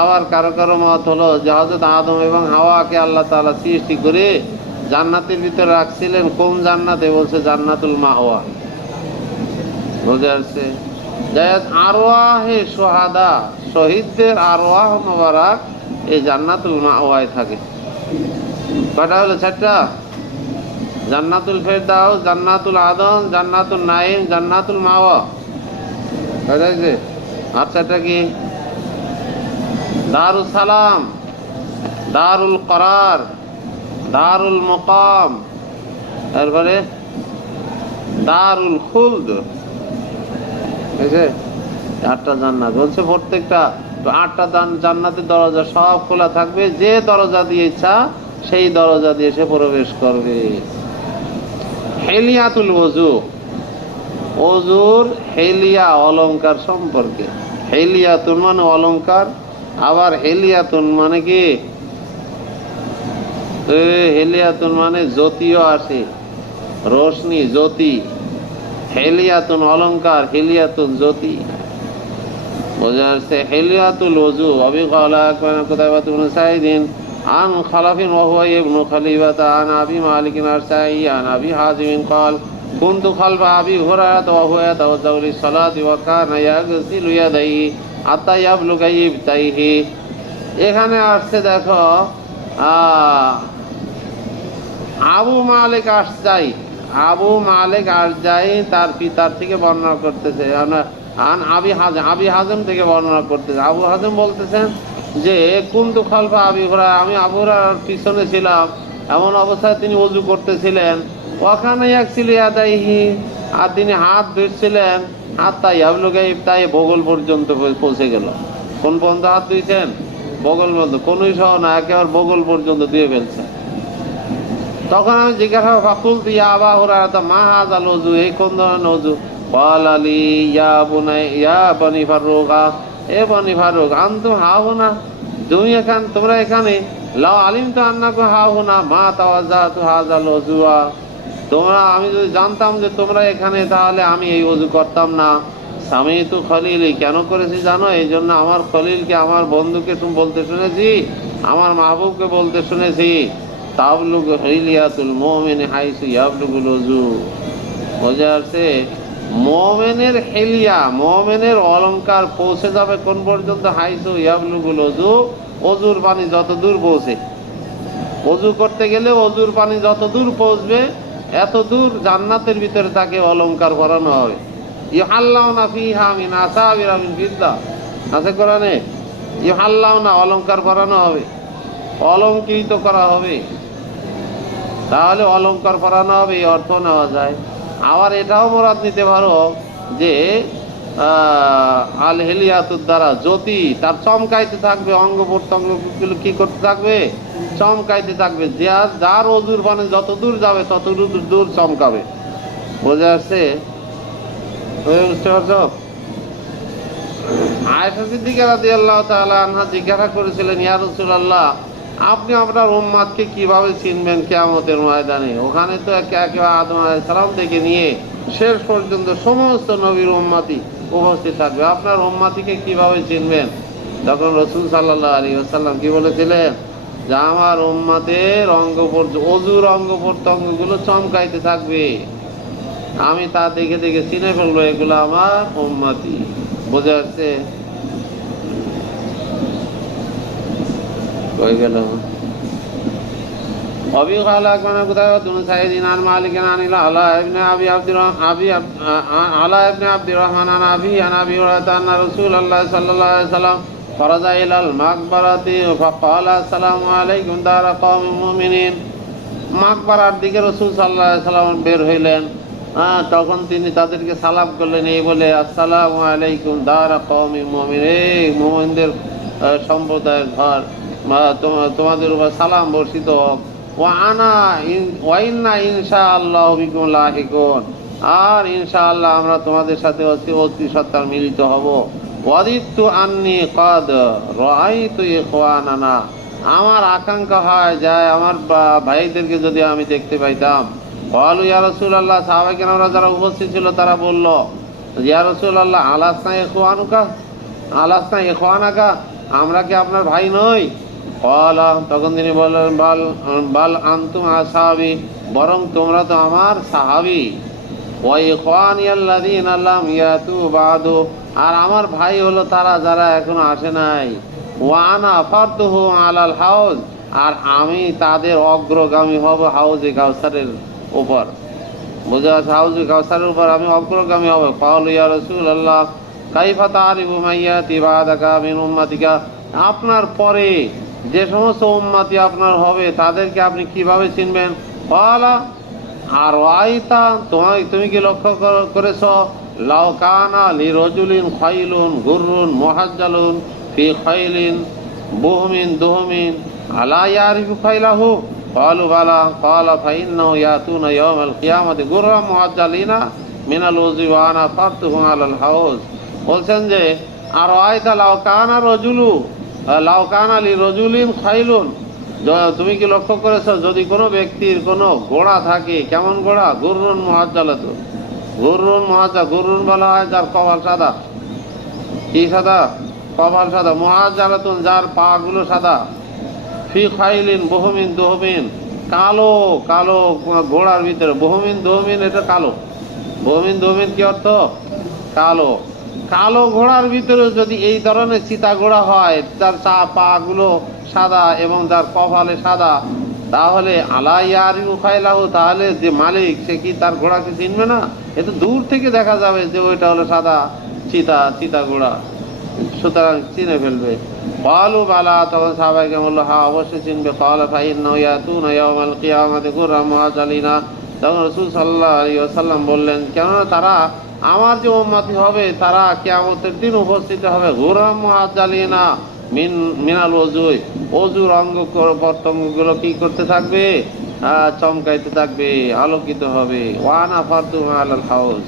আবার কারো কারো মত হলো যে হযরত আদম এবং হাওয়াকে আল্লাহ তাআলা সৃষ্টি করে জান্নাতের ভিতরে রাখছিলেন, কোন জান্নাতে? বলছে জান্নাতুল মাওয়া। বুঝে আসছে? আরওয়াহে শুহাদা, শহীদদের আরওয়াহ মোবারক এই জান্নাতুল মাওয়ায় থাকে। কয়টা হলো? 4টা। জান্নাতুল ফেরদাউস, জান্নাতুল আদন, জান্নাতুল নাঈম, জান্নাতুল মাওয়া। কয়টা হয়েছে? আর 4টা কি? দারুস সালাম, দারুল করার, দারুল মুকাম, তারপরে দারুল খুলদ, বুঝছে? 8টা জান্নাত বলছে, প্রত্যেকটা 8টা জান্নাতের দরজা সব খোলা থাকবে, যে দরজা দিয়ে ইচ্ছা সেই দরজা দিয়ে সে প্রবেশ করবে। হেলিয়াতুল ওযু, ওযুর হেলিয়া অলংকার সম্পর্কে। হেলিয়াতুন মানে অলংকার, আবার হেলিয়াতুন মানে কি, হেলিয়াতুন মানে জ্যোতিও আসে, রোশনি, জ্যোতি। হেলিয়াতুন অলংকার, হেলিয়াতুন জ্যোতি, বোঝা যাচ্ছে। হেলিয়াতুল ওযু আবি ক্বালা কুতাইবা ইবনে সাঈদ عن خلف وهو ابن خليفة عن أبي مالك الأشعري عن أبي حازم قال كنت خلف أبي هريرة وهو يتوضأ للصلاة وكان يغسل يديه حتى يبلغ إبطيه। এখানে আসছে দেখো, আবু মালিক আশজাই, আবু মালিক আশজাই তার পিতার থেকে বর্ণনা করতেছে, আন আবি হাজেম, আবি হাজেম থেকে বর্ণনা করতেছে। আবু হাজেম বলতেছেন যে কুনতু খালফা আবি হুরায়রা, আমি আবু হুরায়রার পিছনে ছিলাম, এমন অবস্থায় তিনি ওযু করতেছিলেন। ওয়াকানা ইয়াগসিলু ইয়াদাইহি, আর তিনি হাত ধুচ্ছিলেন, হাত্তা ইয়াবলুগা ইবতাহি, বগল পর্যন্ত পৌঁছে গেল। কোন পর্যন্ত হাত ধুইছেন? বগল পর্যন্ত, কোনই সহ না, একেবারে বগল পর্যন্ত ধুয়ে ফেলছে। তখন আমি জিজ্ঞাসা, ফাকুলতু ইয়া আবা হুরায়রা মা হাযাল ওযু, এই কোন ধরনের ওযু? ক্বালা লি ইয়া বুনাই ইয়া বনি ফারুকা, এ বনি ফারুক, আনতুম হাহুনা, তুমি এখানে, তোমরা এখানে, লাউ আলিমতু আন্নাকুম হাহুনা মা তাওয়াজ্জাতু হাযাল ওযুয়া, তোমরা, আমি যদি জানতাম যে তোমরা এখানে, তাহলে আমি এই ওযু করতাম না। সামিতু খলিলি, কেন করেছি জানো? এই জন্য আমার খলিলকে, আমার বন্ধুকে বলতে শুনেছি, আমার মাহবুবকে বলতে শুনেছি, তাবলুগু হিলিয়াতুল মুমিনি হাইসু ইয়াবলুগুল ওযু। বোঝা যাচ্ছে, মুমিনের হেলিয়া, মুমিনের অলংকার পৌঁছে যাবে কোন পর্যন্ত? হাইসু ইয়াবলুগুল ওযু, ওযুর পানি যত দূর পৌঁছে। ওযু করতে গেলে ওযুর পানি যত দূর পৌঁছবে, এত দূর জান্নাতের ভিতরে তাকে অলংকার পরানো হবে। ইউহাল্লাউনা ফিহা মিন আসাবিরা মিন ফিদ্দা, আছে কোরআনে, ইউহাল্লাউনা, অলংকার পরানো হবে, অলংকৃত করা হবে। তাহলে অলংকার পরানো হবে, এই অর্থ নেওয়া যায়। আবার এটাও মুরাদ নিতে পারো যে আল হেলিয়াতুর দ্বারা জ্যোতি তার চমকাইতে থাকবে, অঙ্গ প্রত্যঙ্গ কি করতে থাকবে? চমকাইতে থাকবে। যার ওযুর পানি যত দূর যাবে তত দূর চমকাবে। বোঝা যাচ্ছে? বুঝতে পারছো? আয়েশা সিদ্দিকা রাদিয়াল্লাহু তাআলা আনহা জিজ্ঞাসা করেছিলেন, ইয়া রাসূলুল্লাহ, আপনি আপনার উম্মাতকে কিভাবে চিনবেন কিয়ামতের ময়দানে? ওখানে তো একেবারে আদম আলাইহিস সালাম থেকে নিয়ে শেষ পর্যন্ত সমস্ত নবীর উম্মতি উপস্থিত থাকবে, আপনার উম্মতিকে কিভাবে চিনবেন? তখন রাসূল সাল্লাল্লাহু আলাইহি ওয়াসাল্লাম কি বলেছিলেন? যে আমার উম্মতের ওযুর অঙ্গ প্রত্যঙ্গগুলো চমকাইতে থাকবে, আমি তা দেখে দেখে চিনে ফেলবো, এগুলো আমার উম্মতি। বোঝা যাচ্ছে? হয়ে গেল। أبي قال أخبرنا قتيبة بن سعيد عن مالك عن العلاء بن أبي عبد الرحمن عن أبي هريرة أن رسول الله صلى الله عليه وسلم خرج إلى المقبرة فقال السلام عليكم دار قوم مؤمنين। মাকবারার দিকে রাসূল সাল্লাল্লাহু আলাইহি ওয়াসাল্লাম বের হইলেন, তখন তিনি তাদেরকে সালাম করলেন, এই বলে, আসসালামু আলাইকুম দারা কওমিন মুমিনিন, মুমিনদের সম্প্রদায়ের ঘর, তোমাদের উপর সালাম বর্ষিত হোক। ওয়া ইন্না ইনশাআল্লাহু বিকুম লাহিকুন, আর ইনশাআল্লাহ আমরা তোমাদের সাথে অতি সত্বর মিলিত হব। ওয়াদিতু আন্নী ক্বাদ রাআইতু ইখওয়ানানা, আমার আকাঙ্ক্ষা হয় যায় আমার ভাইদেরকে যদি আমি দেখতে পাইতাম। ক্বালু ইয়া রাসূলুল্লাহ, সাহাবায়ে কেরামরা যারা উপস্থিত ছিল তারা বলল, ইয়া রাসূলুল্লাহ আলাসনা ইখওয়ানুকা, আলাসনা ইখওয়ানাকা, আমরা কি আপনার ভাই নই? ক্বালা, তখন তিনি বললেন, বাল আনতুম আসহাবি, বরং তোমরা তো আমার সাহাবী। ওয়া ইখওয়ানি আল্লাযীনা লাম ইয়াতু বাদু, আর আমার ভাই হলো তারা যারা এখনো আসে নাই। ওয়া আনা ফারতুহু আলাল হাউজ, আর আমি তাদের অগ্রগামী হব হাউজে কাউসারের উপর। বুঝা যাচ্ছে? হাউজে কাউসারের উপর আমি অগ্রগামী হব। ক্বালু ইয়া রাসূলুল্লাহ কাইফা তারিফু মান ইয়াতি বাদাকা মিন উম্মাতিকা, আপনার পরে যে সমস্ত উম্মতি আপনার হবে তাদেরকে আপনি কিভাবে চিনবেন? ক্বালা আরাইতা, তুমি কি লক্ষ্য করেছ? লাউ কানা লিরাজুলিন খাইলুন গুররুন মুহাজ্জালুন ফি খাইলিন বুহমিন দুহমিন আলা ইয়ারিফু খাইলাহু? ক্বালু বালা। ক্বালা ফাইন্নাহু ইয়াতুনা ইয়াওমাল কিয়ামাতি গুররাম মুহাজ্জালিনা মিনাল উযু ওয়া আনা ফারতুহুম আলাল হাউজ। বলছেন যে আরাইতা লাউ কানা রাজুলু লাউ কানা লিরাজুলিন খাইলুন, তুমি কি লক্ষ্য করেছো যদি কোনো ব্যক্তির কোনো ঘোড়া থাকে? কেমন ঘোড়া? গুররুন মুহাজ্জালাতুন। গুররুন মুহাজ্জাল, গুররুন বলা হয় যার কপাল সাদা। কি সাদা? কপাল সাদা। মুহাজ্জালাতুন, যার পা গুলো সাদা। ফি খাইলিন বুহমিন দুহমিন, কালো কালো ঘোড়ার ভিতরে। বুহমিন দুহমিন এটা কালো। বুহমিন দুহমিন কি অর্থ? কালো। কালো ঘোড়ার ভিতরে যদি এই ধরনের চিতা ঘোড়া হয়, তার পা গুলো সাদা এবং তার কপালে সাদা, তাহলে আলা ইয়ারিফু খাইলাহু, তাহলে যে মালিক সে কি তার ঘোড়াকে চিনবে না? এ তো দূর থেকে দেখা যাবে যে ওইটা হলো সাদা চিতা ঘোড়া, সুতরাং চিনে ফেলবে। ক্বালু বালা, তখন সাহাবায়ে বলল হ্যাঁ অবশ্যই চিনবে। ক্বালা ফাইন্নাহু ইয়াতুনা ইয়াওমাল কিয়ামাতি গুররাম মুহাজ্জালিনা। তখন রাসূল সাল্লাল্লাহু আলাইহি ওয়াসাল্লাম বললেন, কেননা তারা আমার যে উম্মতি হবে তারা কিয়ামতের দিন উপস্থিত হবে গুররাম মুহাজ্জালিনা মিনাল ওযুই, ওযুর অঙ্গ প্রত্যঙ্গগুলো কি করতে থাকবে? চমকাইতে থাকবে, আলোকিত হবে। ওয়া আনা ফারতুহুম আলাল হাউজ।